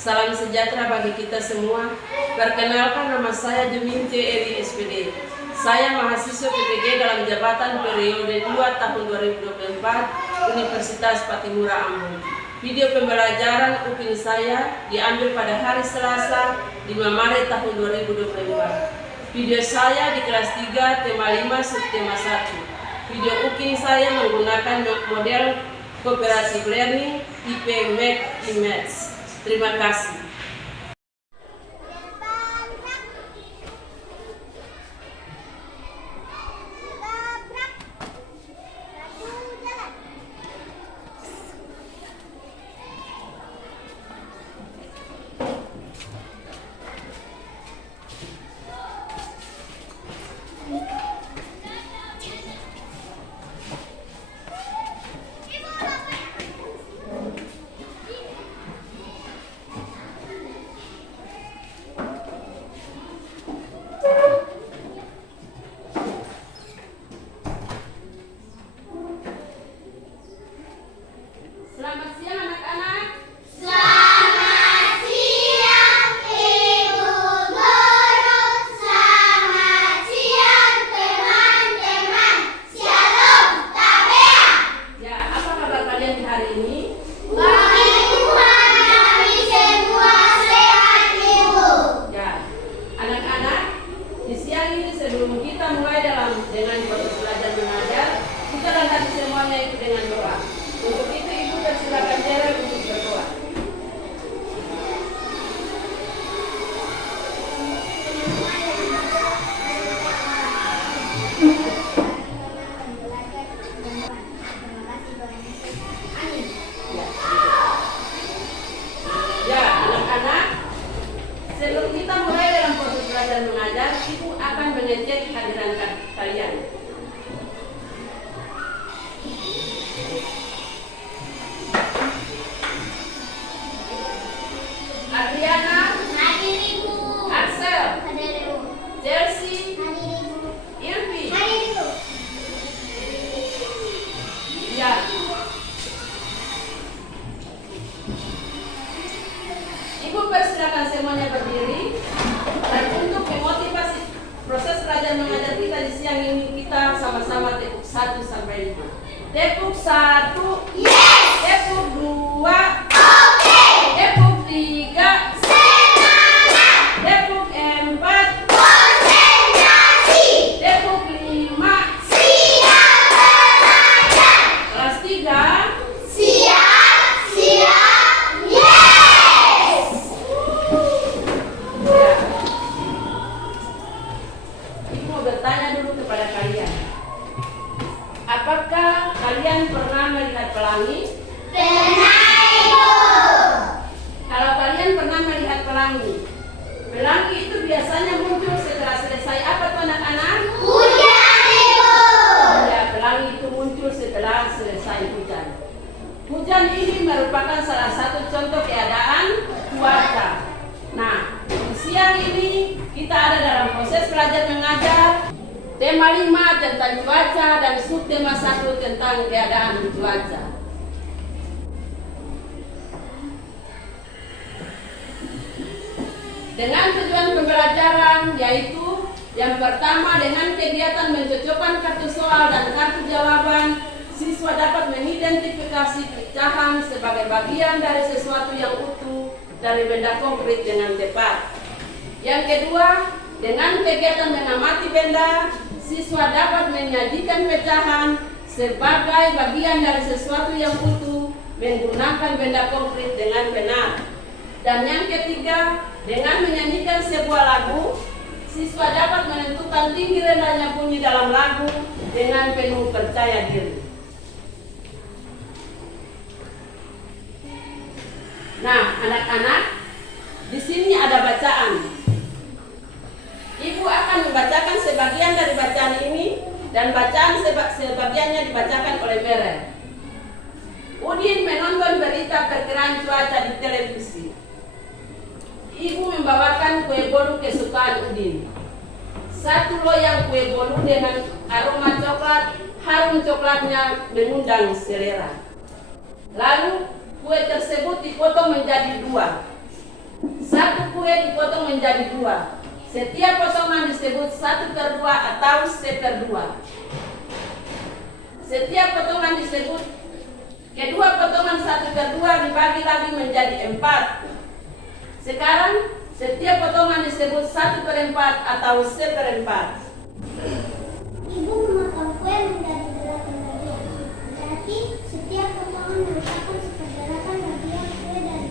Salam sejahtera bagi kita semua. Perkenalkan, nama saya Juminti Eri SPD. Saya mahasiswa PPG dalam jabatan periode 2 tahun 2024 Universitas Patimura Ambon. Video pembelajaran UPIN saya diambil pada hari Selasa 5 Maret tahun 2024. Video saya di kelas 3 tema 5 subtema 1. Video UPIN saya menggunakan model cooperative learning tipe Make Image. Terima kasih. Selamat siang anak-anak. Selamat siang Ibu Guru. Selamat siang teman-teman. Shalom Tabea. Ya, apa kabar kalian di hari ini? Puji Tuhan kami semua sehat Ibu. Ya, anak-anak, di siang ini sebelum kita mulai dengan proses belajar mengajar, kita lengkapi semuanya itu dengan doa. Untuk itu Ibu persilakan Dera untuk berdoa. Ya, anak-anak, sebelum kita mulai dalam proses belajar mengajar, Ibu akan mengecek kehadiran kalian. Adriana, Hadir Ibu. Axel, Hadir Ibu. Chelsea, Hadir Ibu. Irvi. Hadir Ibu. Ya. Ibu persilakan semuanya berdiri. Dan untuk memotivasi proses belajar mengajar kita di siang ini, kita sama-sama tepuk 1 sampai 5. Tepuk 1. Yes. Tepuk 2. Oke. Tepuk 3. Semangat. Tepuk 4. Konsentrasi. Tepuk 5. Siap belajar. Kelas 3. Siap. Siap. Yes. Ya. Ibu mau bertanya dulu kepada kalian. Apakah kalian pernah melihat pelangi? Pernah Ibu. Kalau kalian pernah melihat pelangi, pelangi itu biasanya muncul setelah selesai apa tuh anak-anak? Hujan Ibu. Ya, pelangi itu muncul setelah selesai hujan. Hujan ini merupakan salah satu contoh keadaan cuaca. Nah, di siang ini kita ada dalam proses belajar mengajar tema 5 tentang cuaca dan subtema 1 tentang keadaan cuaca. Dengan tujuan pembelajaran yaitu yang pertama, dengan kegiatan mencocokkan kartu soal dan kartu jawaban, siswa dapat mengidentifikasi pecahan sebagai bagian dari sesuatu yang utuh dari benda konkret dengan tepat. Yang kedua, dengan kegiatan mengamati benda, siswa dapat menyajikan pecahan sebagai bagian dari sesuatu yang utuh menggunakan benda konkret dengan benar. Dan yang ketiga, dengan menyanyikan sebuah lagu, siswa dapat menentukan tinggi rendahnya bunyi dalam lagu dengan penuh percaya diri. Nah, anak-anak, di sini ada bacaan. Ibu akan membacakan sebagian dari bacaan ini dan bacaan sebagiannya dibacakan oleh Merel. Udin menonton berita perkiraan cuaca di televisi. Ibu membawakan kue bolu kesukaan Udin. 1 loyang kue bolu dengan aroma coklat, harum coklatnya mengundang selera. Lalu kue tersebut dipotong menjadi 2. Satu kue dipotong menjadi 2. Setiap potongan disebut 1/2 atau 1/2. Setiap potongan disebut kedua potongan 1/2 dibagi lagi menjadi 4. Sekarang setiap potongan disebut 1/4 atau 1/4. Ibu memotong kue menjadi 8 bagian. Berarti setiap potongan merupakan 1/8 bagian kue dari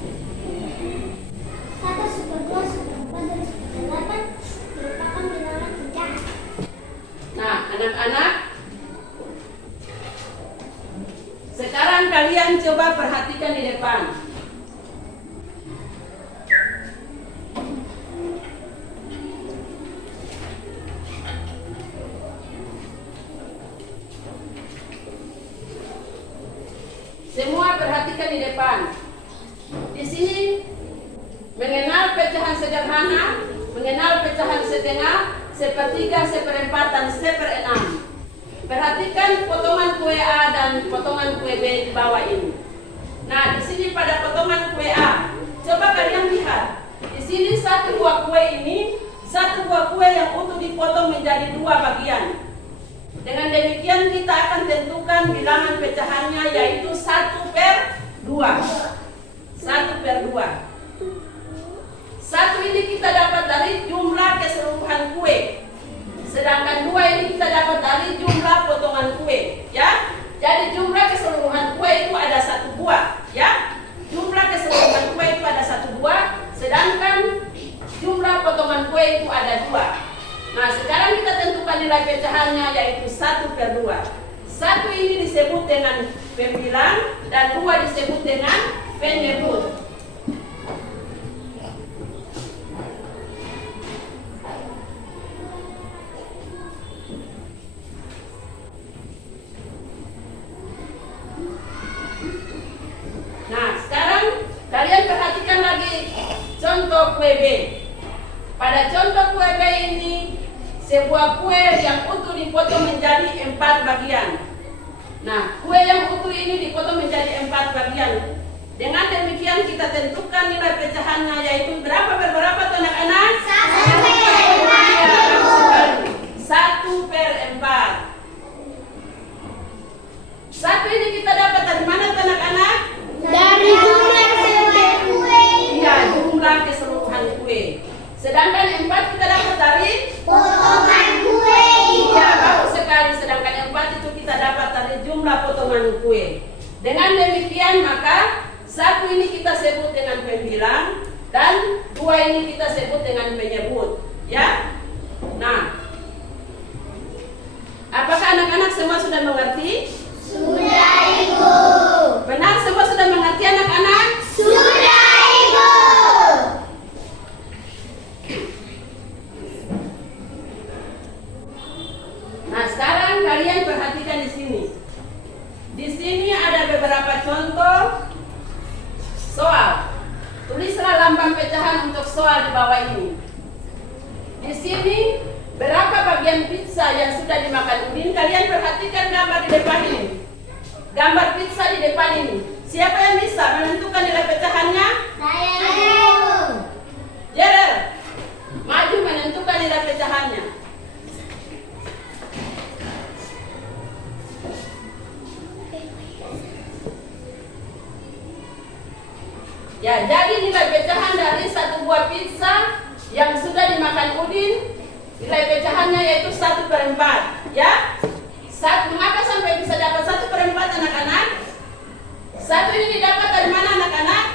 kata 1/2, 1/4, dan 1/8 merupakan bilangan pecahan. Nah, anak-anak, sekarang kalian coba perhatikan di depan. Semua perhatikan di depan. Di sini mengenal pecahan sederhana, mengenal pecahan setengah, sepertiga, 1/4, dan 1/6. Perhatikan potongan kue A dan potongan kue B di bawah ini. Nah, di sini pada potongan kue A, coba kalian lihat. Di sini satu buah kue ini, satu buah kue yang utuh dipotong menjadi 2 bagian. Dengan demikian kita akan tentukan bilangan pecahannya, yaitu 1/2. 1/2. 1 ini kita dapat dari jumlah keseluruhan kue. Sedangkan 2 ini kita dapat dari jumlah potongan kue, ya. Jadi jumlah keseluruhan kue itu ada 1 buah, ya. Jumlah keseluruhan kue itu ada 1 buah, sedangkan jumlah potongan kue itu ada 2. Nah, sekarang kita tentukan nilai pecahannya, yaitu 1/2. 1 ini disebut dengan pembilang dan 2 disebut dengan penyebut. Nah, sekarang kalian perhatikan lagi contoh kue B. Pada contoh kue B ini, sebuah kue yang utuh dipotong menjadi 4 bagian. Nah, kue yang utuh ini dipotong menjadi 4 bagian. Dengan demikian kita tentukan nilai pecahannya, yaitu berapa berapa tuh anak-anak? 1/4. 1 ini kita dapat dari mana tuh anak-anak? Dari jumlah keseluruhan kue. Iya, jumlah keseluruhan kue. Sedangkan 4 kita dapat dari Potongan kue. iya, bagus sekali. Sedangkan 4 itu kita dapat dari jumlah potongan kue. Dengan demikian maka 1 ini kita sebut dengan pembilang dan 2 ini kita sebut dengan penyebut, ya. Nah, apakah anak-anak semua sudah mengerti? Sudah, Ibu. Benar, semua sudah mengerti anak-anak? Sudah, Ibu. Nah, sekarang kalian perhatikan di sini. Di sini ada beberapa contoh soal. Tulislah lambang pecahan untuk soal di bawah ini. Di sini berapa bagian pizza yang sudah dimakan Udin? Kalian perhatikan gambar di depan ini. Gambar pizza di depan ini. Siapa yang bisa menentukan nilai pecahannya? Saya, Ibu. Jerer, maju menentukan nilai pecahannya. Ya, jadi nilai pecahan dari satu buah pizza yang sudah dimakan Udin, nilai pecahannya yaitu 1/4. Ya, mengapa sampai bisa dapat 1/4 anak-anak? 1 ini didapat dari mana anak-anak?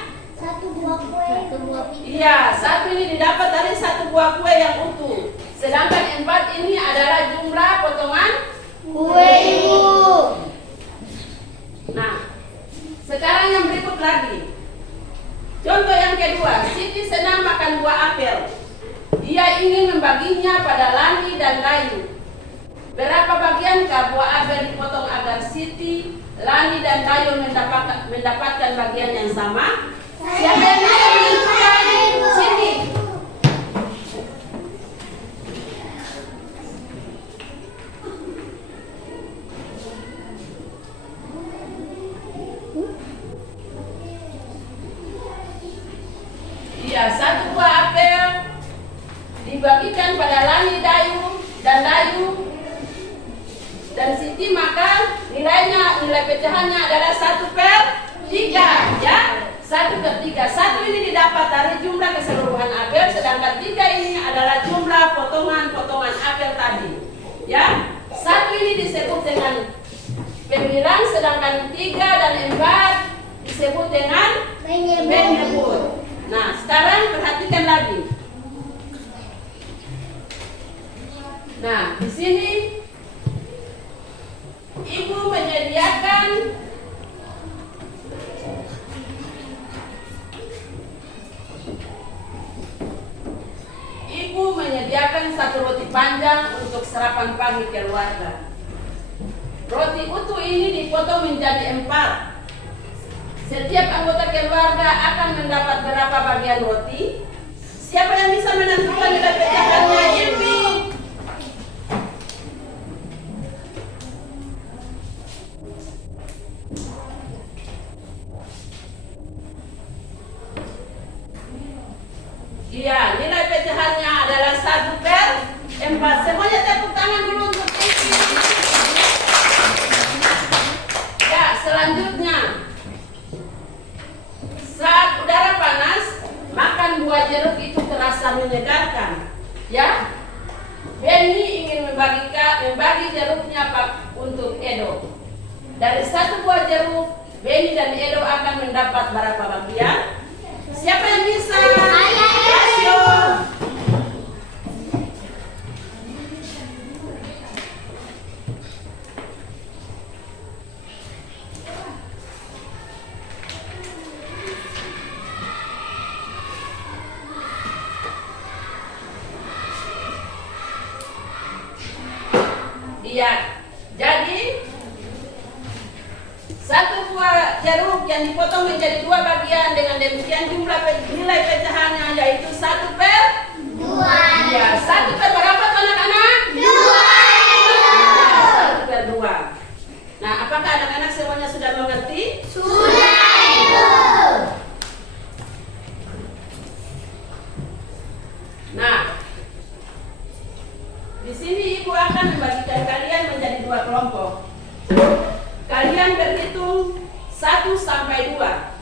1 buah kue. 1 buah pizza. Iya, 1 ini didapat dari 1 buah kue yang utuh. Sedangkan 4 ini adalah jumlah potongan Kue, Ibu. Nah, sekarang yang berikut lagi. Contoh yang kedua, Siti senang makan buah apel. Dia ingin membaginya pada Lani dan Layu. Berapa bagiankah buah apel dipotong agar Siti, Lani, dan Layu mendapatkan bagian yang sama? Siapa yang bisa menentukan? Siti. Iya, 1 pecahannya adalah 1/3 ya. 1/3. 1 ini didapat dari jumlah keseluruhan apel, sedangkan 3 ini adalah jumlah potongan-potongan apel tadi. Ya. 1 ini disebut dengan pembilang, sedangkan 3 dan 4 disebut dengan menyebut. Nah, sekarang perhatikan lagi. Nah, di sini ibu menyediakan satu roti panjang untuk sarapan pagi keluarga. Roti utuh ini dipotong menjadi 4. Setiap anggota keluarga akan mendapat berapa bagian roti? Siapa yang bisa menentukan nilai pecahannya? Ilmi. Iya, nilai pecahannya adalah 1/4. Semuanya tepuk tangan dulu untuk Ilmi. Ya, selanjutnya. Saat udara panas, makan buah jeruk itu terasa menyegarkan. Ya, Benny ingin membagi jeruknya untuk Edo. Dari 1 buah jeruk, Benny dan Edo akan mendapat berapa bagian? Siapa yang bisa? Ayo. Iya, jadi 1 buah jeruk yang dipotong menjadi 2 bagian, dengan demikian jumlah nilai pecahannya yaitu 1/2. Iya, 1 per berapa anak-anak? 1/2. Nah, apakah anak-anak semuanya sudah mengerti? Sudah, Ibu. Nah, di sini Ibu akan membagikan kalian menjadi 2 kelompok. Kalian berhitung 1 sampai 2.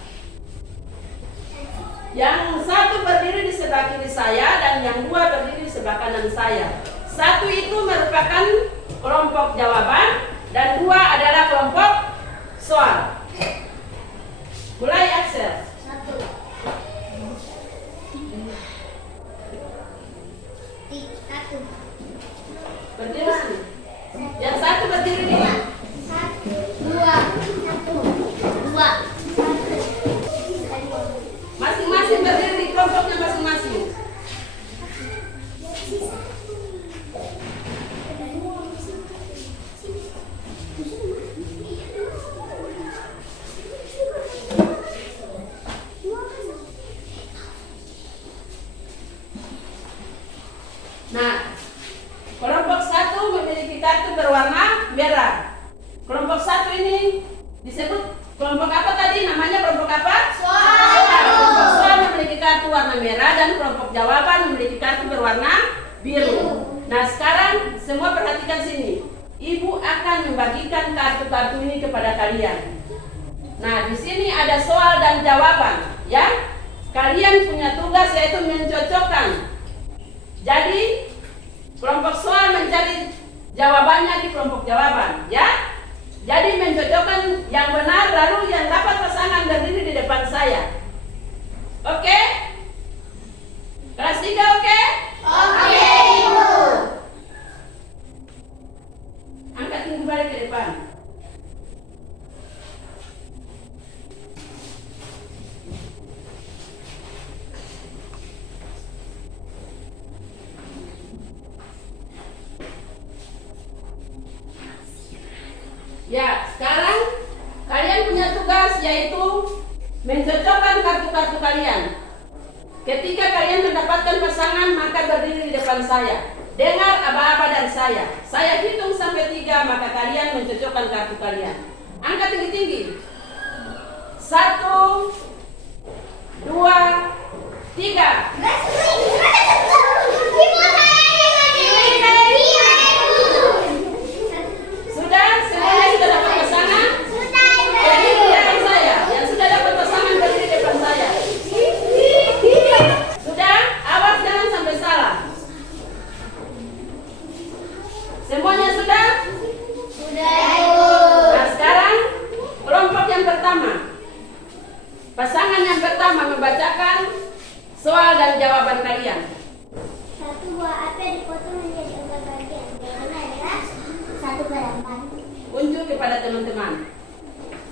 Yang 1 berdiri di sebelah kiri saya dan yang 2 berdiri di sebelah kanan saya. 1 itu merupakan kelompok jawaban dan 2 adalah kelompok soal. Mulai Axel. 1. Berdiri sini. Yang 1 berdiri di 2. masing-masing berdiri di kelompoknya masing-masing. Nah, kelompok 1 memiliki kartu berwarna merah. Kelompok 1 ini disebut kelompok apa tadi? Namanya kelompok apa? Soal. Kelompok soal memiliki kartu warna merah dan kelompok jawaban memiliki kartu berwarna biru. Nah, sekarang semua perhatikan sini. Ibu akan membagikan kartu-kartu ini kepada kalian. Nah, di sini ada soal dan jawaban, ya. Kalian punya tugas yaitu mencocokkan. Jadi, kelompok soal mencari jawabannya di kelompok jawaban, ya. Jadi mencocokkan yang benar, lalu yang dapat pasangan berdiri di depan saya. Oke? Kelas 3 oke? Oke, Ibu. Angkat tinggi balik ke depan. Ya, sekarang kalian punya tugas yaitu mencocokkan kartu-kartu kalian. Ketika kalian mendapatkan pasangan, maka berdiri di depan saya. Dengar aba-aba dari saya. Saya hitung sampai 3, maka kalian mencocokkan kartu kalian. Angkat tinggi-tinggi. 1, 2, 3. Sudah? Semuanya sudah dapat pasangan? Sudah, teman-teman?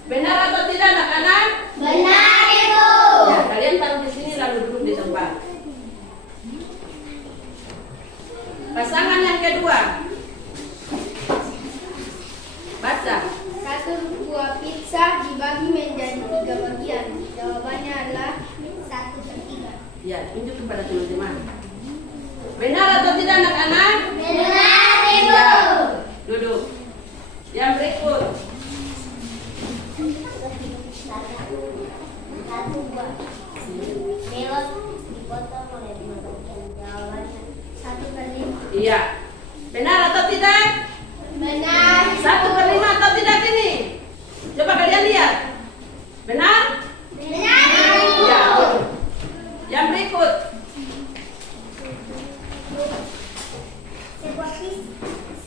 Benar atau tidak anak-anak? Benar, Ibu. Ya, kalian taruh di sini lalu duduk di tempat. Pasangan yang kedua. Baca. Satu buah pizza dibagi menjadi 3 bagian. Jawabannya adalah 1/3. Ya, tunjuk kepada teman-teman. Benar atau tidak anak-anak? Benar, Ibu. Ya, duduk. Yang berikut. Satu buah melon dipotong oleh 5 bagian. Jawabannya 1/5. Iya. Benar atau tidak? Benar. 1/5 atau tidak ini? Coba kalian lihat. Benar? Benar. Ya. Yang berikut.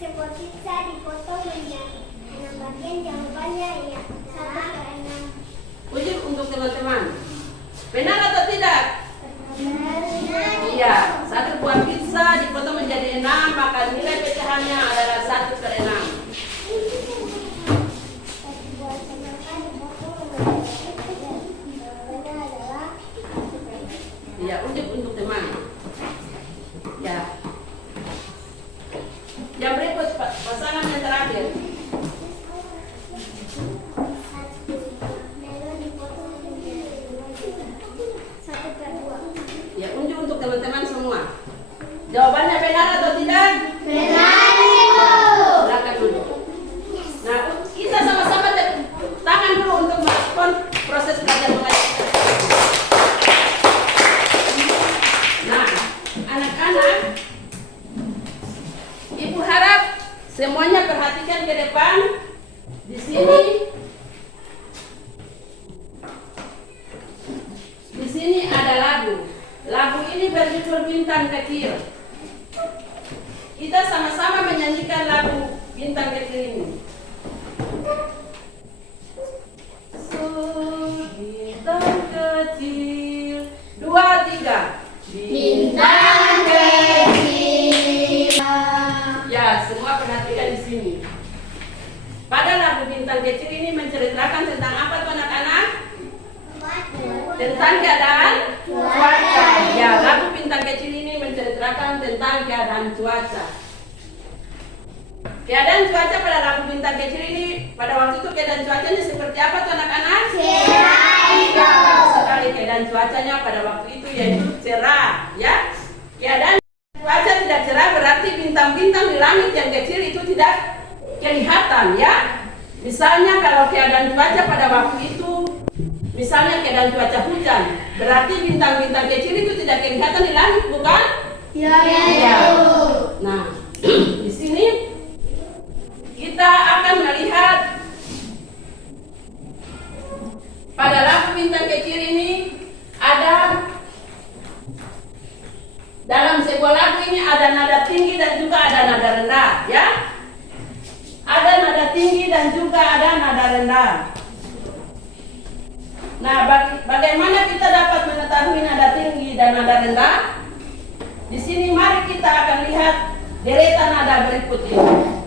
Sebuah pizza dipotong menjadi 6 bagian. Jawabannya ya 1/6. Uji untuk teman-teman. Benar atau tidak? Benar. Iya. Satu buah pizza dipotong menjadi 6, maka nilai pecahannya adalah 1/6. Satu buah semangka dipotong menjadi 6. Jawabannya adalah 1/6. Iya, uji untuk teman. Ya. Yang berikut pasangan yang terakhir. Melon dipotong menjadi 1/2. Ya, unjuk untuk teman-teman semua. Jawabannya benar atau tidak? Benar, Ibu. Silakan duduk. Nah, kita sama-sama tepuk tangan dulu untuk merespon proses belajar mengajar. Nah, anak-anak, Ibu harap semuanya perhatikan ke depan. Di sini ada lagu. Lagu ini berjudul Bintang Kecil. Kita sama-sama menyanyikan lagu Bintang Kecil ini. Bintang kecil, 2, 3. Bintang kecil. Ya, semua perhatikan di sini. Pada lagu Bintang Kecil ini menceritakan tentang apa tuh anak-anak? Tentang keadaan cuaca. Ya, lagu Bintang Kecil ini menceritakan tentang keadaan cuaca. Keadaan cuaca pada lagu Bintang Kecil ini, pada waktu itu keadaan cuacanya seperti apa tuh anak-anak? Cerah sekali keadaan cuacanya pada waktu itu, yaitu cerah. Ya, keadaan cuaca tidak cerah berarti bintang-bintang di langit yang kecil itu tidak kelihatan, ya. Misalnya kalau keadaan cuaca pada waktu itu, misalnya keadaan cuaca hujan, berarti bintang-bintang kecil itu tidak kelihatan di langit, bukan? Ya. Nah, di sini kita akan melihat pada lagu Bintang Kecil ini ada dalam sebuah lagu ini ada nada tinggi dan juga ada nada rendah, ya. Ada nada tinggi dan juga ada nada rendah. Nah, bagaimana kita dapat mengetahui nada tinggi dan nada rendah? Di sini mari kita akan lihat deretan nada berikut ini.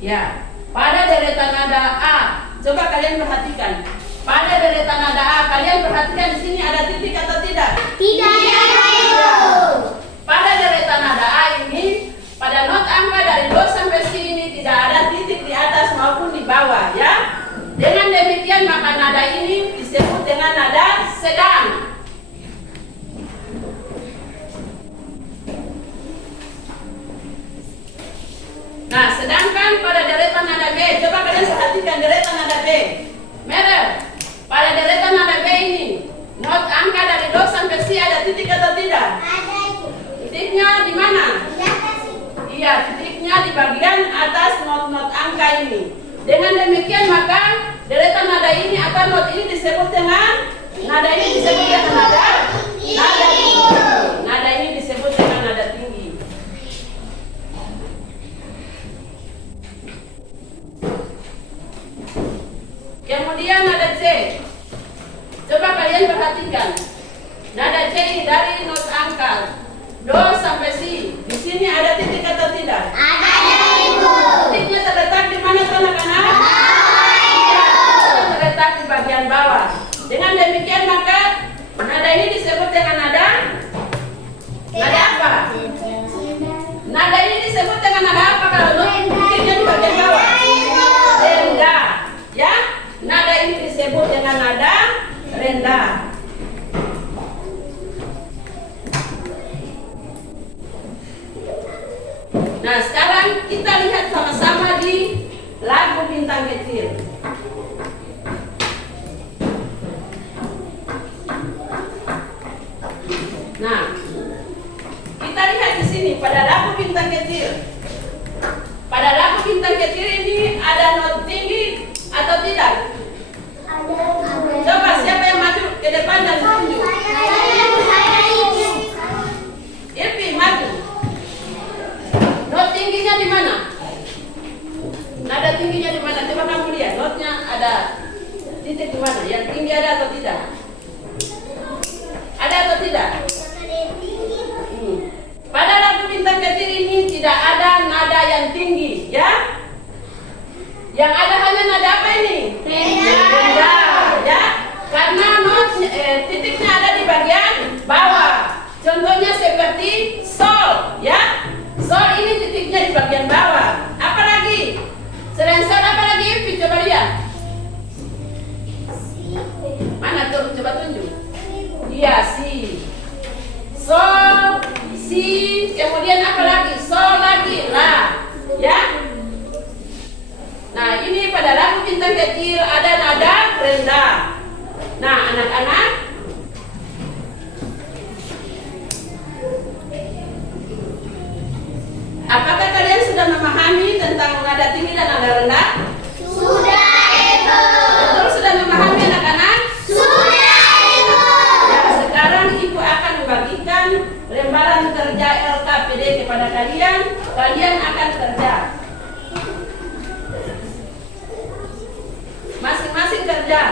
Ya, pada deretan nada A, coba kalian perhatikan. Pada deretan nada A, kalian perhatikan di sini ada titik atau tidak? Tidak ada, Ibu. Pada deretan nada A ini, pada not angka dari do sampai si ini tidak ada titik di atas maupun di bawah, ya. Dengan demikian maka nada ini disebut dengan nada sedang. Nah, sedangkan pada deretan nada B, coba kalian perhatikan deretan nada B. Merah. Pada deretan nada B ini, not angka dari do sampai si ada titik atau tidak? Ada, Ibu. Titiknya di mana? Di atas, Ibu. Iya, titiknya di bagian atas not angka ini. Dengan demikian maka deretan nada ini Kenapa not ini disebut dengan nada ini disebut dengan nada tinggi. Nada ini disebut dengan nada tinggi. Kemudian nada C. Coba kalian perhatikan. Nada C ini dari not angka do sampai si. Di sini ada titik atau tidak? Ada, Ibu. Titiknya terletak di mana, anak-anak? Terletak di bagian bawah. Dengan demikian maka nada ini disebut dengan nada apa? Nada ini disebut dengan nada apa kalau titiknya di bagian bawah? Rendah. Ya? Nada ini disebut dengan nada rendah. Nah, sekarang kita lihat sama-sama di lagu Bintang Kecil. Nah, kita lihat di sini pada lagu Bintang Kecil. Pada lagu Bintang Kecil ini ada not tinggi atau tidak? Coba siapa yang maju ke depan dan tunjuk? Ilpi maju. Not tingginya di mana? Nada tingginya di mana? Coba kamu lihat. Notnya ada titik di mana? Yang tinggi ada atau tidak? Ada atau tidak? Pada lagu Bintang Kecil ini tidak ada nada yang tinggi, ya? Yang ada hanya nada apa ini? Rendah, ya? Karena titiknya ada di bagian bawah. Contohnya seperti sol, ya? Sol ini titiknya di bagian bawah. Apa lagi? Selain sol apa lagi? Coba lihat. Mana tuh? Coba tunjuk. Iya, si. Sol, si, kemudian apa lagi? Sol lagi, la. Ya? Nah, ini pada lagu Bintang Kecil ada nada rendah. Nah, anak-anak, apakah kalian sudah memahami tentang nada tinggi dan nada rendah? Sudah, Ibu. Betul, sudah memahami anak-anak? Sudah, Ibu. Ya, sekarang Ibu akan membagikan lembaran kerja LKPD kepada kalian. Kalian akan kerja. Masing-masing kerja.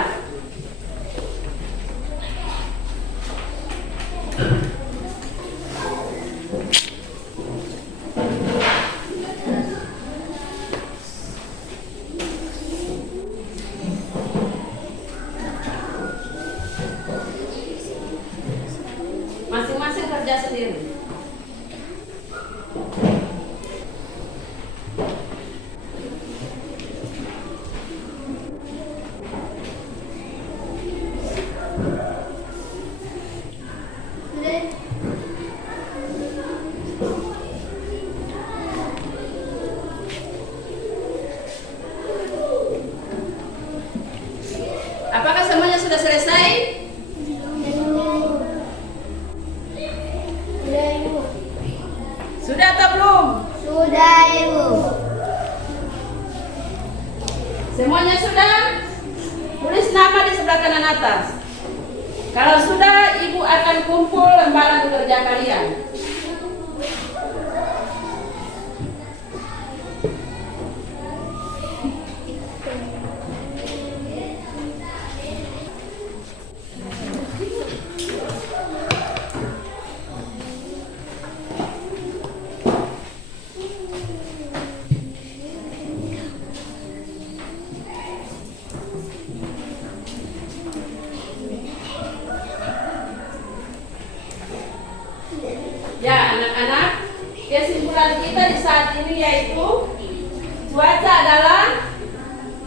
Masing-masing kerja sendiri. Apakah semuanya sudah selesai? Sudah atau belum? Sudah, Ibu. Semuanya sudah? Tulis nama di sebelah kanan atas. Kalau sudah, Ibu akan kumpul lembaran kerja kalian. Ya, anak-anak, kesimpulan kita di saat ini yaitu cuaca adalah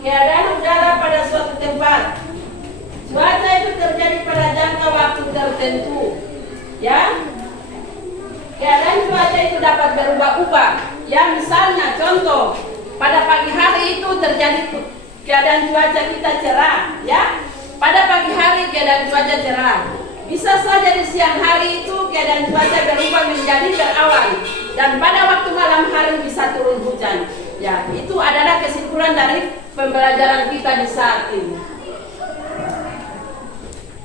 keadaan udara pada suatu tempat. Cuaca itu terjadi pada jangka waktu tertentu. Ya, keadaan cuaca itu dapat berubah-ubah. Ya, misalnya contoh, pada pagi hari itu terjadi keadaan cuaca kita cerah. Ya, pada pagi hari keadaan cuaca cerah. Bisa saja di siang hari itu keadaan cuaca berubah menjadi berawan, dan pada waktu malam hari bisa turun hujan. Ya, itu adalah kesimpulan dari pembelajaran kita di saat ini.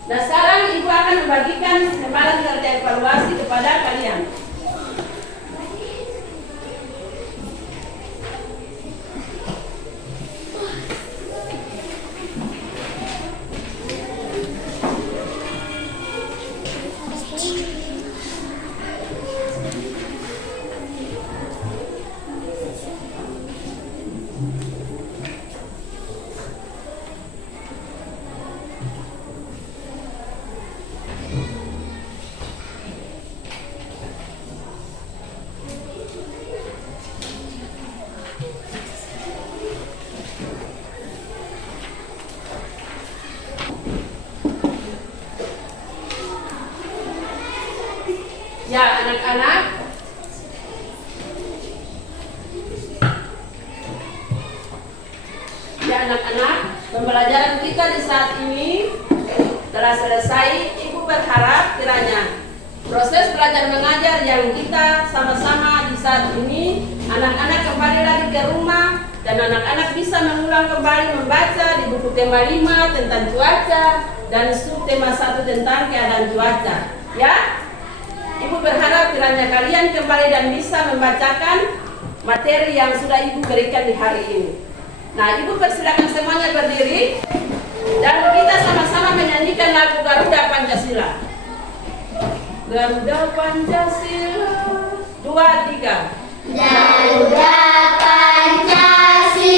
Nah sekarang Ibu akan membagikan lembaran kerja evaluasi kepada kalian. Ya anak-anak, pembelajaran kita di saat ini telah selesai. Ibu berharap kiranya proses belajar mengajar yang kita sama-sama di saat ini, anak-anak kembali lagi ke rumah dan anak-anak bisa mengulang kembali membaca di buku tema 5 tentang cuaca dan subtema 1 tentang keadaan cuaca. Ya, Ibu berharap kiranya kalian kembali dan bisa membacakan materi yang sudah Ibu berikan di hari ini. Nah, Ibu persilakan semuanya berdiri dan kita sama-sama menyanyikan lagu Garuda Pancasila. Garuda Pancasila, 2, 3. Garuda Pancasila,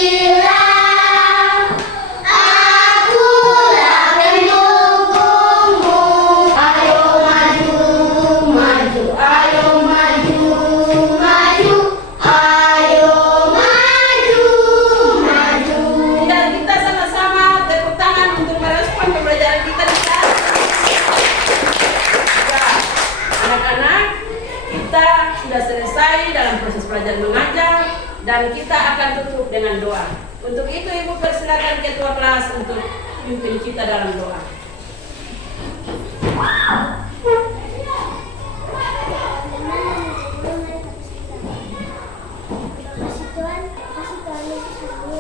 akulah pendukungmu. Ayo maju, maju, ayo maju, maju, ayo maju, maju. Dan kita sama-sama tepuk tangan untuk merespon pembelajaran kita di saat ini. Ya, anak-anak, kita sudah selesai dalam proses belajar mengajar dan kita akan tutup dengan doa. Untuk itu Ibu persilakan ketua kelas untuk pimpin kita dalam doa. Kasih Tuhan Yesus selalu